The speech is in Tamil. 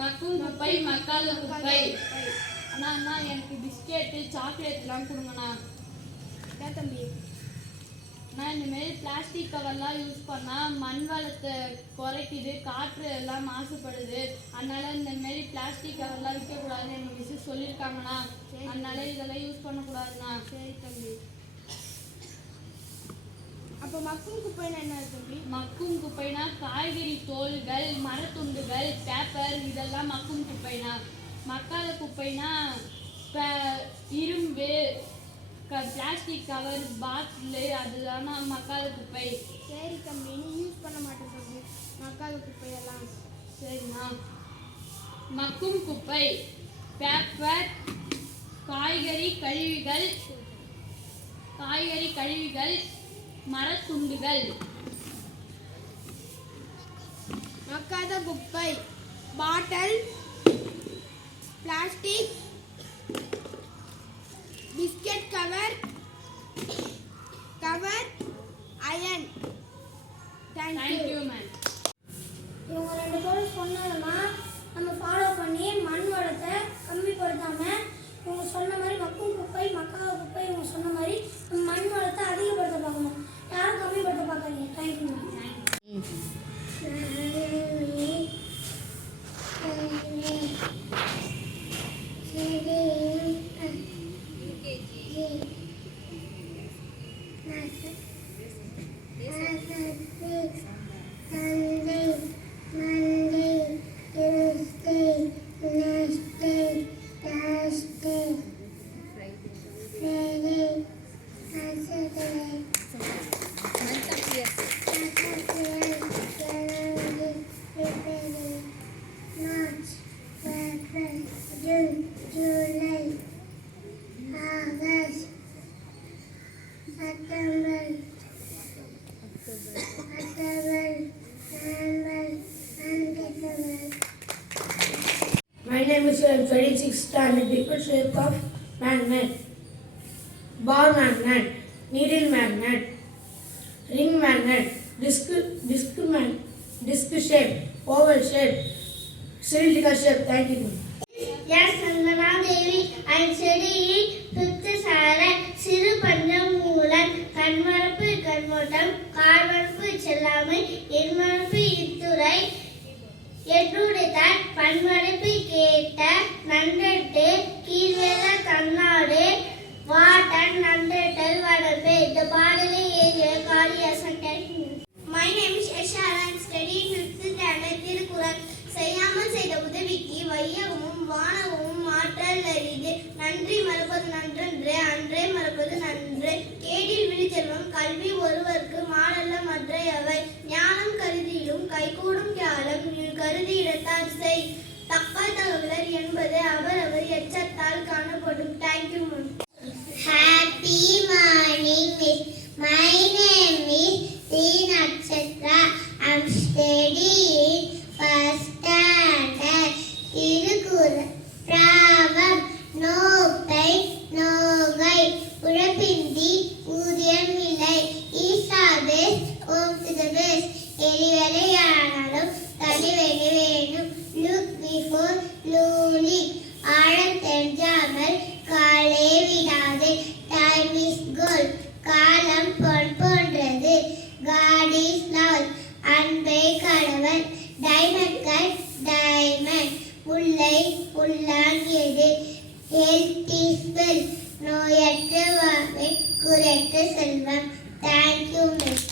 மக்கும் குப்பை மக்காத குப்பை. அண்ணா அண்ணா எனக்கு பிஸ்கெட்டு சாக்லேட்லாம் கொடுங்கண்ணா. ஏன் தம்பி? நான் இந்த மாதிரி பிளாஸ்டிக் கவர்லாம் யூஸ் பண்ணால் மண் வளத்தை குறைக்குது காற்று எல்லாம் மாசுபடுது. அதனால இந்த மாதிரி பிளாஸ்டிக் கவர்லாம் விற்கக்கூடாதுன்னு எங்கள் மிஸ் சொல்லியிருக்காங்கண்ணா. அதனால இதெல்லாம் யூஸ் பண்ணக்கூடாதுண்ணா. சரி தம்பி. அப்போ மக்கும் குப்பைன்னா என்ன தம்பி? மக்கும் குப்பைனா காய்கறி தோல்கள் மரத்துண்டுகள் பேப்பர் இதெல்லாம் மக்கும் குப்பைனா. மக்காத குப்பைனா இரும்பு க பிளாஸ்டிக் கவர் பாட்டிலு அதுதான் மக்காத குப்பை. சரி தம்பி நீ யூஸ் பண்ண மாட்டேன் தம்பி. மக்காத குப்பையெல்லாம். சரிண்ணா மக்கும் குப்பை பேப்பர் காய்கறி கழிவுகள் காய்கறி கழிவுகள் மரத்துண்டுகள். மக்காத குப்பை. Bottle plastic biscuit cover cover March, April, June, July, August, My name is Web 26th standard people shape of magnet, bar magnet, needle magnet, ring magnet, disc, disc, man, disc shape, oval shape, cylindrical shape. Thank you. Yes, Sandana Devi. I am studying fifth standard. Siru கண்மரப்பு கண்மோட்டம் கார்மரப்பு செல்லாமை எண்மரப்பு இத்துறை. எட்டுடைத்தார் பன்மரப்பு கேட்ட நன்றட்டு கீழ்வேல தன்னாடு வாட்டன் நன்றட்டல் வளர்ப்பு இந்த பாடலை எழுதிய காளியாசன் My name is Yasha and studying fifth standard Thirukkural. செய்யாமல் செய்த உதவிக்கு வையகமும் வானகமும் மாற்றல் அறிது நன்றி மறப்பது நன்றன்று அன்றே மறப்பது நன்று. கைகூடும் ஞானம் கருதி இடத்தால் செய். தக்க தகவலர் என்பது அவரவர் எச்சத்தால் காணப்படும். தேங்க்யூ மேம் காலம் பொன் போன்றது. காட் இஸ் லவ் அன்பை கணவன். டைமண்ட் கட் டைமண்ட் உள்ளை உள்ளாங்கியது ஹெல்த் இஸ் வெல் நோயற்ற வாழ்வை குறைற்ற செல்வம். Thank you miss